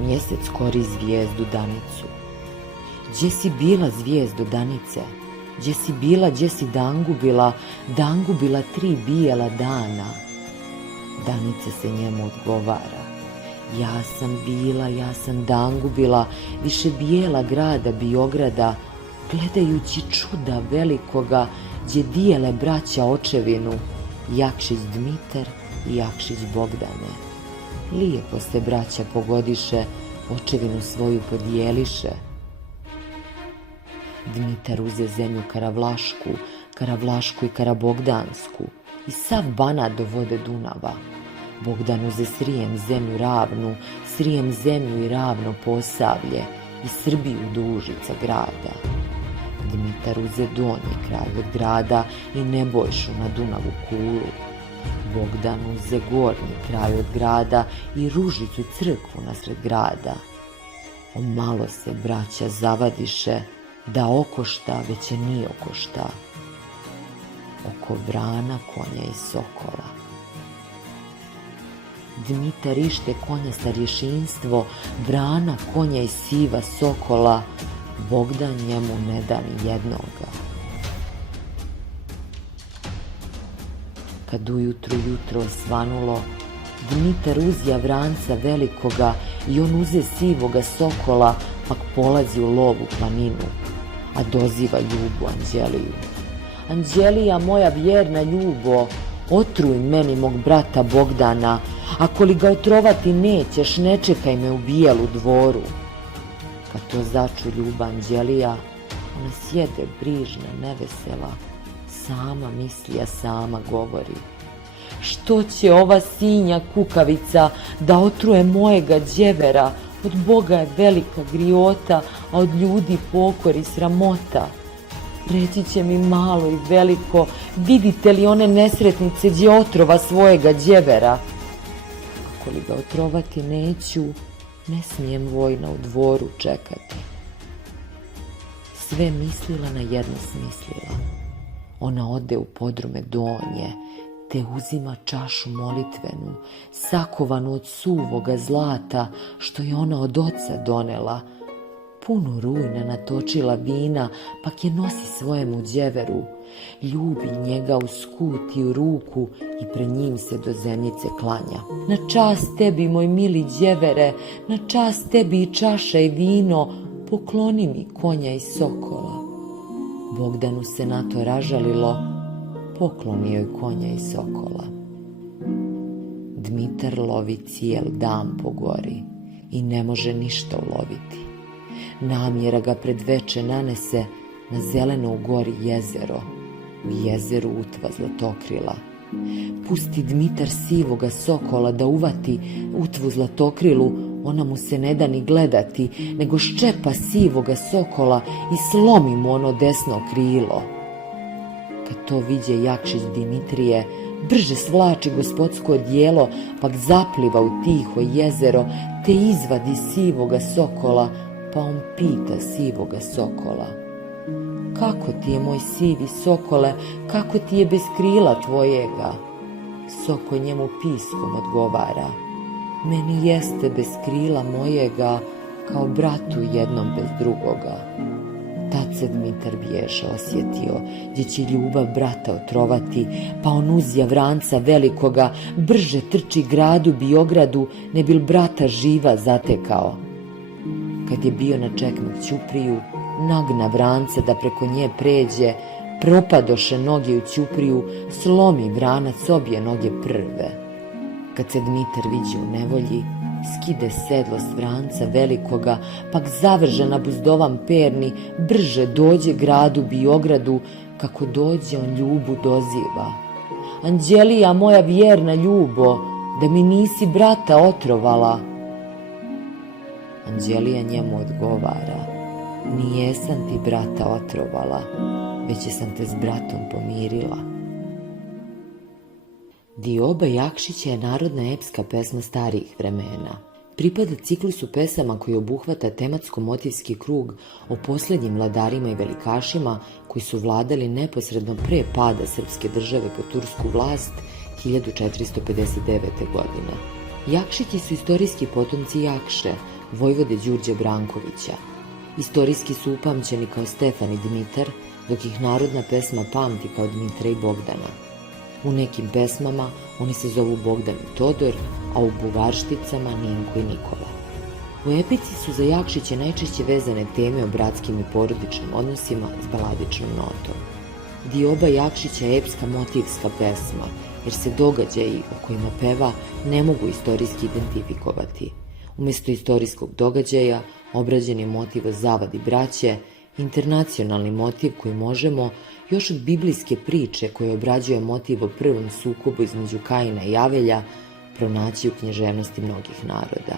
Mjesec kori zvijezdu Danicu. Gdje si bila, zvijezdo Danice? Gdje si bila, gdje si dan gubila 3 bijela dana? Danica se njemu odgovara: ja sam dan gubila više bijela grada Biograda, gledajući čuda velikoga, gdje dijele braća očevinu, Jakšić Dmitar i Jakšić Bogdane. Lijepo se braća pogodiše, očevinu svoju podijeliše. Dmitar uze zemlju Karavlašku i Karabogdansku i sav Banat do vode Dunava. Bogdan uze Srijem zemlju ravnu, Srijem zemlju i ravno Posavlje i Srbiju do Užica grada. Dmitar uze donji kraj od grada i Nebojšu na Dunavu kulu. Bogdan uze gornji kraj od grada i Ružicu crkvu nasred grada. O malo se braća zavadiše, da okošta već je ni okošta. Oko vrana, konja i sokola. Dmitar ište konja starješinstvo, vrana, konja i siva sokola, Bogdan njemu ne da ni jednoga. Kad ujutru jutro osvanulo, Dmitar uzja vranca velikoga i on uze sivoga sokola, pak polazi u lovu planinu, a doziva Ljubu Anđeliju. Anđelija, moja vjerna Ljubo, otruj meni mog brata Bogdana, ako li ga otrovati nećeš, ne čekaj me u Bijelu dvoru. Kad to začu Ljuba Anđelija, ona sjede brižna, nevesela, sama misli, a sama govori: što će ova sinja kukavica da otruje mojega đevera? Od Boga je velika griota, a od ljudi pokor i sramota. Reći će mi malo i veliko, vidite li one nesretnice gdje otrova svojega đevera? Ako li ga otrovati neću, ne smijem vojna u dvoru čekati. Sve mislila na jedno smislila. Ona ode u podrume donje, te uzima čašu molitvenu, sakovanu od suvoga zlata, što je ona od oca donela. Puno rujna natočila vina, pak je nosi svojemu đeveru. Ljubi njega u skut i u ruku i pred njim se do zemljice klanja. Na čast tebi, moj mili đevere, na čast tebi i čaša i vino, pokloni mi konja i sokola. Bogdanu se na to ražalilo, poklonio je konja i sokola. Dmitar lovi cijel dan po gori i ne može ništa uloviti. Namjera ga pred veče nanese na zeleno u gori jezero, u jezeru utva zlatokrila. Pusti Dmitar sivoga sokola da uvati utvu zlatokrilu, ona mu se ne da ni gledati, nego ščepa sivoga sokola i slomi mu ono desno krilo. Kad to viđe Jakšić Dimitrije, brže svlači gospodsko odijelo, pak zapliva u tiho jezero, te izvadi sivoga sokola, pa on pita sivoga sokola: kako ti je, moj sivi sokole, kako ti je bez krila tvojega? Soko njemu piskom odgovara: meni jeste bez krila mojega, kao bratu jednom bez drugoga. Tad se Dmitar bježe osjetio, gdje će ljubav brata otrovati, pa on uzja vranca velikoga, brže trči gradu Biogradu, ne bil brata živa zatekao. Kad je bio na čeknog ćupriju, nagna vranca da preko nje pređe, propadoše noge u ćupriju, slomi vranac obje noge prve. Kad se Dmitar viđe u nevolji, skide sedlo s vranca velikoga, pak zavrže na buzdovan perni, brže dođe gradu Biogradu, kako dođe on Ljubu doziva: Anđelija, moja vjerna Ljubo, da mi nisi brata otrovala. Anđelija njemu odgovara: nijesam ti brata otrovala, već sam te s bratom pomirila. Dioba Jakšića je narodna epska pesma starijih vremena. Pripada ciklusu pesama koji obuhvata tematsko-motivski krug o posljednjim vladarima i velikašima koji su vladali neposredno pre pada srpske države pod tursku vlast 1459. godine. Jakšići su istorijski potomci Jakše, vojvode Đurđa Brankovića. Istorijski su upamćeni kao Stefan i Dmitar, dok ih narodna pesma pamti kao Dmitra i Bogdana. U nekim pesmama oni se zovu Bogdan i Todor, a u bugaršticama Ninko i Nikola. U epici su za Jakšića najčešće vezane teme o bratskim i porodičnim odnosima s baladičnom notom. Dioba Jakšića je epska motivska pesma, jer se događaji o kojima peva ne mogu istorijski identifikovati. Umesto istorijskog događaja, obrađen je motiv o zavadi braće, internacionalni motiv koji možemo, još od biblijske priče koje obrađuje motiv o prvom sukobu između Kaina i Avelja, pronaći u književnosti mnogih naroda.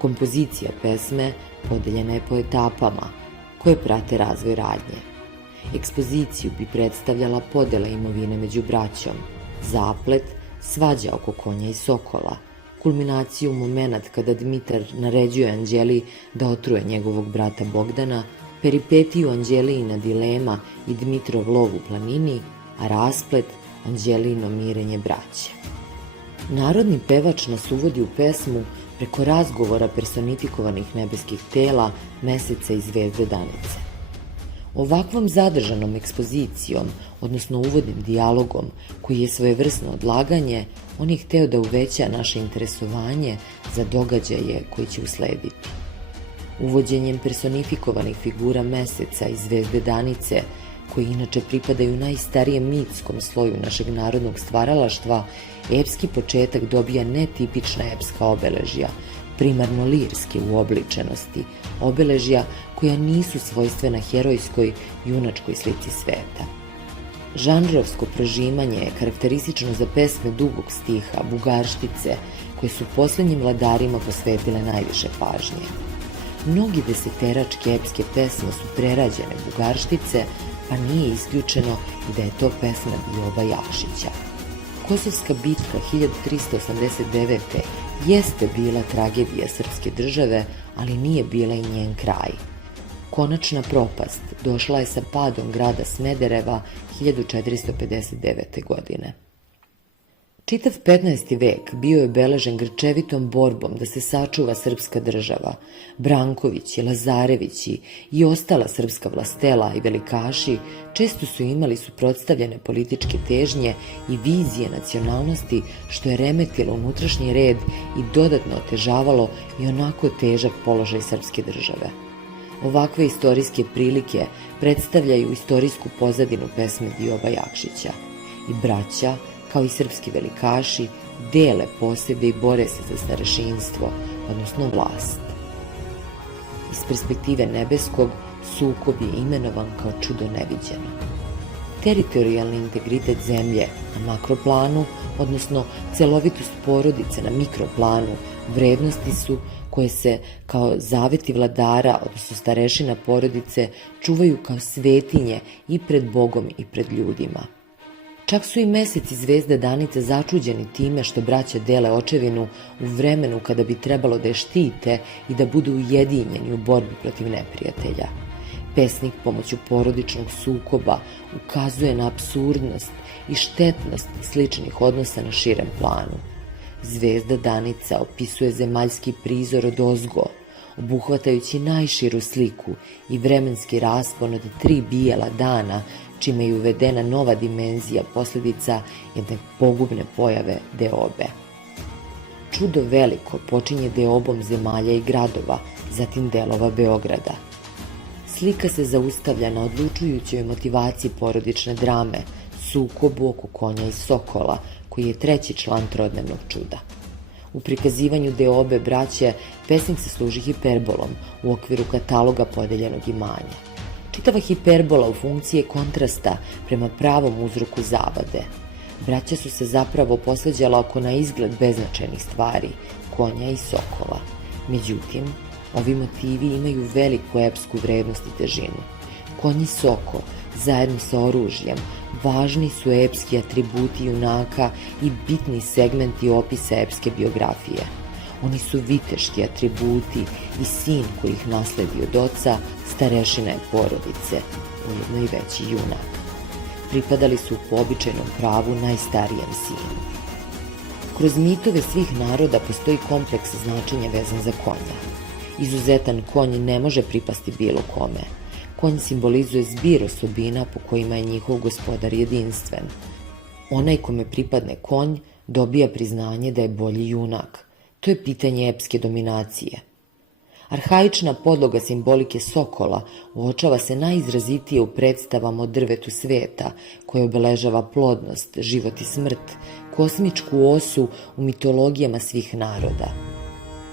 Kompozicija pesme podeljena je po etapama koje prate razvoj radnje. Ekspoziciju bi predstavljala podela imovine među braćom, zaplet, svađa oko konja i sokola, kulminaciju momenat kada Dmitar naređuje Anđeli da otruje njegovog brata Bogdana, peripetiju Anđelijina dilema i Dmitrov lov u planini, a rasplet Anđelijino mirenje braće. Narodni pevač nas uvodi u pesmu preko razgovora personifikovanih nebeskih tela, meseca i zvezde Danice. Ovakvom zadržanom ekspozicijom, odnosno uvodnim dijalogom, koji je svojevrsno odlaganje, on je hteo da uveća naše interesovanje za događaje koji će uslediti. Uvođenjem personifikovanih figura meseca i zvezde Danice, koji inače pripadaju najstarijem mitskom sloju našeg narodnog stvaralaštva, epski početak dobija netipična epska obeležja, primarno lirske uobličenosti, obeležja koja nisu svojstvena herojskoj, junačkoj slici sveta. Žanrovsko prožimanje je karakteristično za pesme dugog stiha, bugarštice, koje su poslednjim vladarima posvetile najviše pažnje. Mnogi deseteračke epske pesme su prerađene bugarštice, pa nije isključeno i da je to pesma Dioba Jakšića. Kosovska bitka 1389. jeste bila tragedija srpske države, ali nije bila i njen kraj. Konačna propast došla je sa padom grada Smedereva 1459. godine. Čitav 15. vek bio je obeležen grčevitom borbom da se sačuva srpska država. Brankovići, Lazarevići i ostala srpska vlastela i velikaši često su imali suprotstavljene političke težnje i vizije nacionalnosti, što je remetilo unutrašnji red i dodatno otežavalo i onako težak položaj srpske države. Ovakve istorijske prilike predstavljaju istorijsku pozadinu pesme Dioba Jakšića. I braća, kao i srpski velikaši, dele posede i bore se za starešinstvo, odnosno vlast. Iz perspektive nebeskog, sukob je imenovan kao čudo neviđeno. Teritorijalni integritet zemlje na makroplanu, odnosno celovitost porodice na mikroplanu, vrednosti su koje se kao zaveti vladara, odnosno starešina porodice, čuvaju kao svetinje i pred Bogom i pred ljudima. Čak su i mesec i zvezda Danice začuđeni time što braća dele očevinu u vremenu kada bi trebalo da je štite i da budu ujedinjeni u borbi protiv neprijatelja. Pesnik pomoću porodičnog sukoba ukazuje na apsurdnost i štetnost sličnih odnosa na širem planu. Zvezda Danica opisuje zemaljski prizor odozgo, obuhvatajući najširu sliku i vremenski raspon od 3 bijela dana, čime je uvedena nova dimenzija posljedica jedne pogubne pojave deobe. Čudo veliko počinje deobom zemalja i gradova, zatim delova Beograda. Slika se zaustavlja na odlučujućoj motivaciji porodične drame, sukobu oko konja i sokola, koji je treći član trodnevnog čuda. U prikazivanju deobe braće, pesnik se služi hiperbolom u okviru kataloga podeljenog imanja. Čitava hiperbola u funkciji je kontrasta prema pravom uzroku zavade. Braća su se zapravo posvađala oko na izgled beznačajnih stvari, konja i sokola. Međutim, ovi motivi imaju veliku epsku vrednost i težinu. Konj i soko, zajedno sa oružjem, važni su epski atributi junaka i bitni segmenti opisa epske biografije. Oni su viteški atributi i sin koji ih nasledi od oca, starešina je porodice, ujedno i veći junak. Pripadali su po običajnom pravu najstarijem sinu. Kroz mitove svih naroda postoji kompleks značenja vezan za konja. Izuzetan konj ne može pripasti bilo kome. Konj simbolizuje zbir osobina po kojima je njihov gospodar jedinstven. Onaj kome pripadne konj dobija priznanje da je bolji junak. To je pitanje epske dominacije. Arhaična podloga simbolike sokola uočava se najizrazitije u predstavama o drvetu sveta, koje obeležava plodnost, život i smrt, kosmičku osu u mitologijama svih naroda.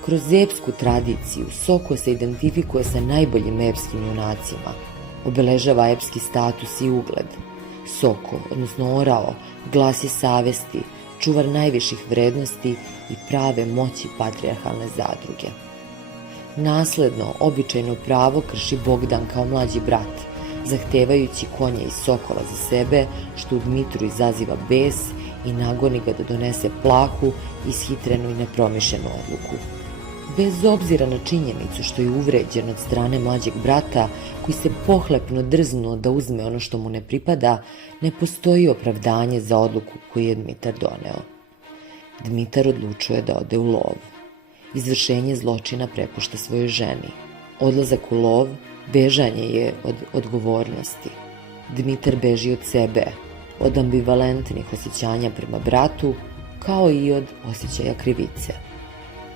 Kroz epsku tradiciju Soko se identifikuje sa najboljim epskim junacima, obeležava epski status i ugled. Soko, odnosno orao, glas je savesti, čuvar najviših vrednosti i prave moći patrijarhalne zadruge. Nasledno, običajno pravo krši Bogdan kao mlađi brat, zahtevajući konja i sokola za sebe, što u Dmitru izaziva bes i nagoni ga da donese plahu, ishitrenu i nepromišljenu odluku. Bez obzira na činjenicu što je uvređen od strane mlađeg brata, koji se pohlepno drznuo da uzme ono što mu ne pripada, ne postoji opravdanje za odluku koju je Dmitar doneo. Dmitar odlučuje da ode u lov. Izvršenje zločina prepušta svojoj ženi. Odlazak u lov, bežanje je od odgovornosti. Dmitar beži od sebe, od ambivalentnih osjećanja prema bratu, kao i od osjećaja krivice.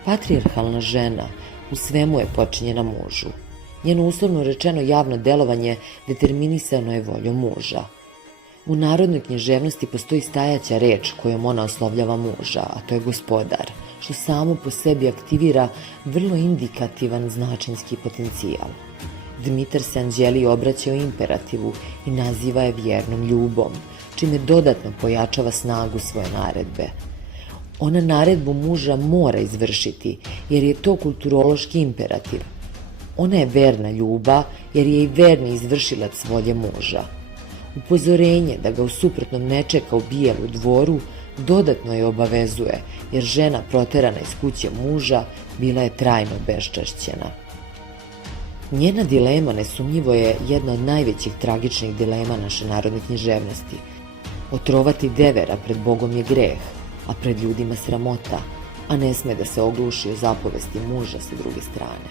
Patrijarhalna žena u svemu je počinjena mužu. Njeno uslovno rečeno javno delovanje determinisano je voljom muža. U narodnoj književnosti postoji stajaća reč kojom ona oslovljava muža, a to je gospodar, što samo po sebi aktivira vrlo indikativan značinski potencijal. Dmitar se Anđeliji obraća u imperativu i naziva je vjernom ljubom, čime dodatno pojačava snagu svoje naredbe. Ona naredbu muža mora izvršiti, jer je to kulturološki imperativ. Ona je verna ljuba, jer je i verni izvršilac volje muža. Upozorenje da ga u suprotnom ne čeka u bijelu dvoru dodatno je obavezuje, jer žena proterana iz kuće muža bila je trajno beščašćena. Njena dilema nesumnjivo je jedna od najvećih tragičnih dilema naše narodne književnosti. Otrovati devera pred Bogom je greh, a pred ljudima sramota, a ne sme da se ogluši o zapovesti muža sa druge strane.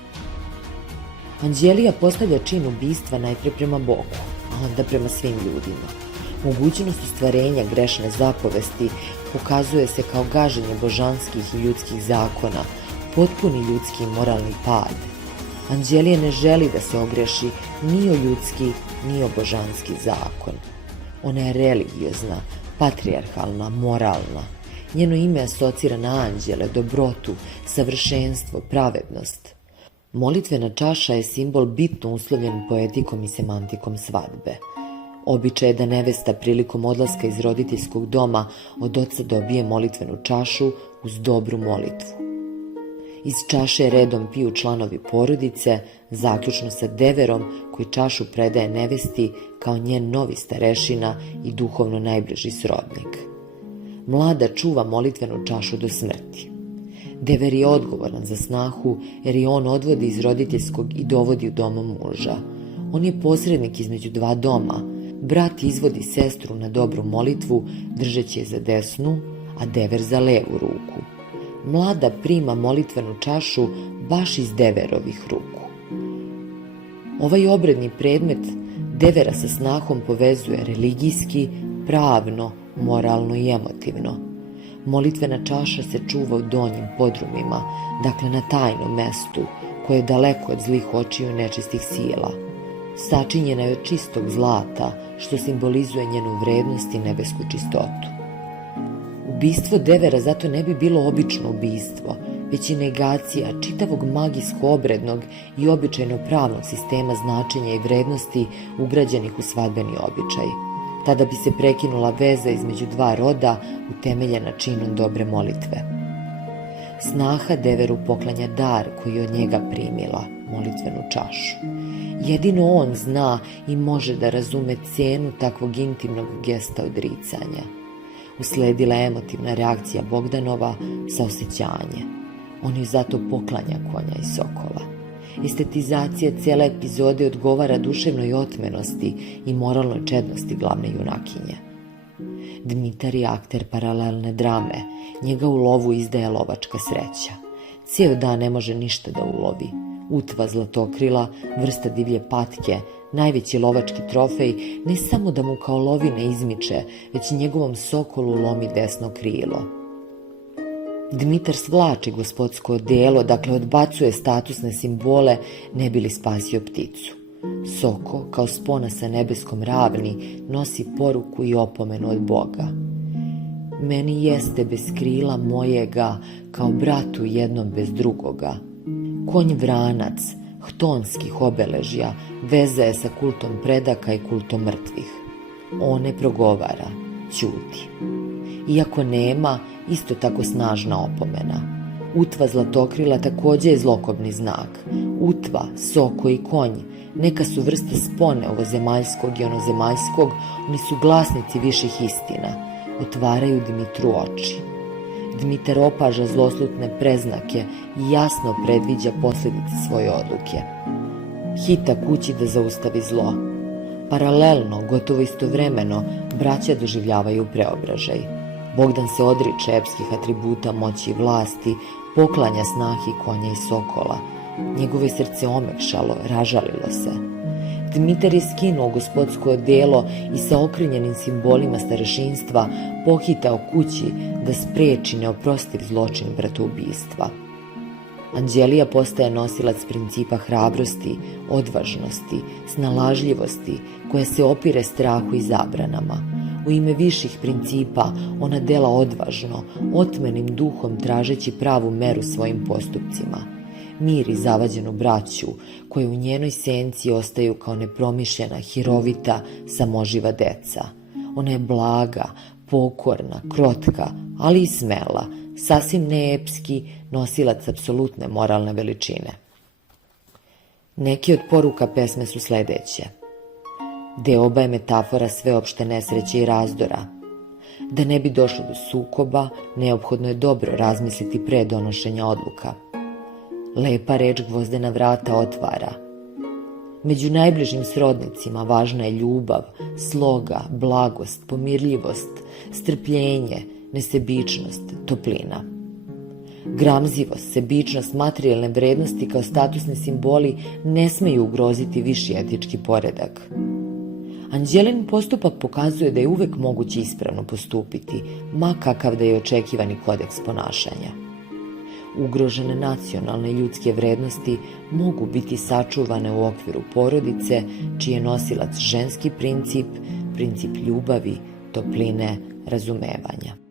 Anđelija postavlja čin ubistva najpre prema Bogu, a onda prema svim ljudima. Mogućnost ostvarenja grešne zapovesti pokazuje se kao gaženje božanskih i ljudskih zakona, potpuni ljudski i moralni pad. Anđelija ne želi da se ogreši ni o ljudski, ni o božanski zakon. Ona je religiozna, patrijarhalna, moralna. Njeno ime asocira na anđele, dobrotu, savršenstvo, pravednost. Molitvena čaša je simbol bitno uslovljen poetikom i semantikom svadbe. Običaj je da nevesta prilikom odlaska iz roditeljskog doma od oca dobije molitvenu čašu uz dobru molitvu. Iz čaše redom piju članovi porodice, zaključno sa deverom koji čašu predaje nevesti kao njen novi starešina i duhovno najbliži srodnik. Mlada čuva molitvenu čašu do smrti. Dever je odgovoran za snahu jer je on odvodi iz roditeljskog i dovodi u dom muža. On je posrednik između dva doma. Brat izvodi sestru na dobru molitvu, držeći je za desnu, a dever za levu ruku. Mlada prima molitvenu čašu baš iz deverovih ruku. Ovaj obredni predmet devera sa snahom povezuje religijski, pravno, moralno i emotivno. Molitvena čaša se čuva u donjim podrumima, dakle na tajnom mestu, koje je daleko od zlih očiju i nečistih sila. Sačinjena je od čistog zlata, što simbolizuje njenu vrednost i nebesku čistotu. Ubistvo devera zato ne bi bilo obično ubistvo, već i negacija čitavog magijsko-obrednog i običajno pravnog sistema značenja i vrednosti ugrađenih u svadbeni običaj. Tada bi se prekinula veza između dva roda utemeljena činom dobre molitve. Snaha deveru poklanja dar koji je od njega primila, molitvenu čašu. Jedino on zna i može da razume cenu takvog intimnog gesta odricanja. Usledila je emotivna reakcija Bogdanova, saosećanje. On joj zato poklanja konja i sokola. Estetizacija cijele epizode odgovara duševnoj otmenosti i moralnoj čednosti glavne junakinje. Dmitar je akter paralelne drame, njega u lovu izdaje lovačka sreća. Cijel dan ne može ništa da ulovi. Utva zlatokrila, vrsta divlje patke, najveći lovački trofej, ne samo da mu kao lovi ne izmiče, već i njegovom sokolu lomi desno krilo. Dmitar svlači gospodsko odelo, dakle odbacuje statusne simbole, ne bi li spasio pticu. Soko, kao spona sa nebeskom ravni, nosi poruku i opomenu od Boga. Meni jeste bez krila mojega, kao bratu jednom bez drugoga. Konj vranac, htonskih obeležja, veza je sa kultom predaka i kultom mrtvih. On ne progovara, ćuti. Iako nema, isto tako snažna opomena. Utva zlatokrila takođe je zlokobni znak. Utva, soko i konj neka su vrste spone ovozemaljskog i onozemaljskog, oni su glasnici viših istina. Otvaraju Dmitru oči. Dmitar opaža zloslutne preznake i jasno predviđa posljedice svoje odluke. Hita kući da zaustavi zlo. Paralelno, gotovo istovremeno, braća doživljavaju preobražaj. Bogdan se odriče epskih atributa moći i vlasti, poklanja snahi konja i sokola. Njegovo je srce omekšalo, ražalilo se. Dmitar je skinuo gospodsko odelo i sa okrenjenim simbolima starešinstva pohitao kući da spreči neoprostiv zločin bratoubistva. Anđelija postaje nosilac principa hrabrosti, odvažnosti, snalažljivosti, koja se opire strahu i zabranama. U ime viših principa ona dela odvažno, otmenim duhom tražeći pravu meru svojim postupcima. Miri zavađenu braću, koje u njenoj senci ostaju kao nepromišljena, hirovita, samoživa deca. Ona je blaga, pokorna, krotka, ali i smela, sasvim neepski nosilac apsolutne moralne veličine. Neki od poruka pesme su sledeće. Deoba je metafora sveopšte nesreće i razdora. Da ne bi došlo do sukoba, neophodno je dobro razmisliti pre donošenja odluka. Lepa reč gvozdena vrata otvara. Među najbližim srodnicima važna je ljubav, sloga, blagost, pomirljivost, strpljenje, nesebičnost, toplina. Gramzivost, sebičnost, materijalne vrednosti kao statusni simboli ne smeju ugroziti viši etički poredak. Anđelin postupak pokazuje da je uvek moguće ispravno postupiti, ma kakav da je očekivani kodeks ponašanja. Ugrožene nacionalne ljudske vrednosti mogu biti sačuvane u okviru porodice, čiji je nosilac ženski princip, princip ljubavi, topline, razumevanja.